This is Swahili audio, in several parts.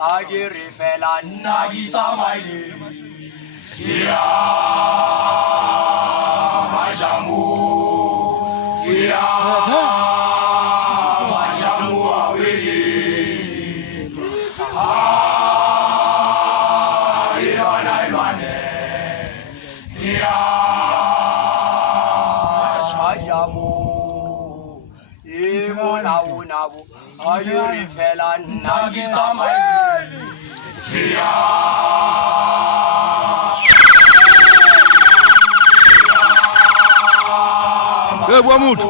Agiri fela nagisa maile ya majamu ya majamu awili ilwane ya majamu imona unabu agiri fela nagisa maile Bwa mtu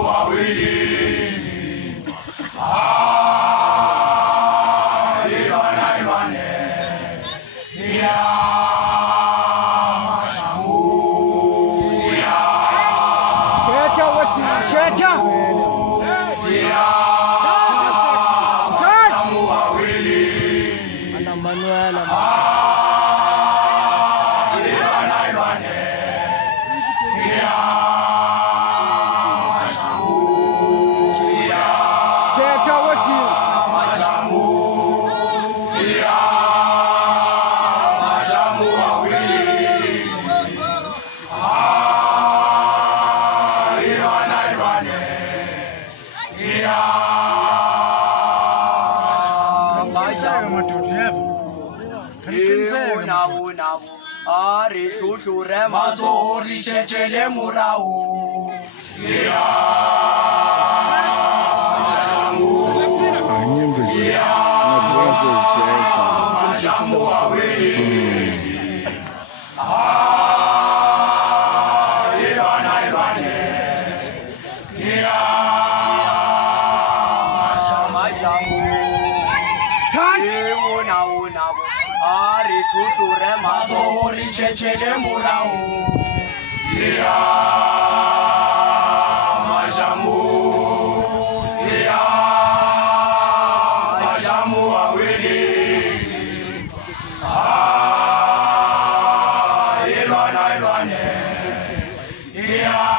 Ari chuchu rema zori chechele murao ya majamu awili ilwane ya majamu Ari chuchu rema zori chechele murao ya majamu ya majamu awili ilwane ya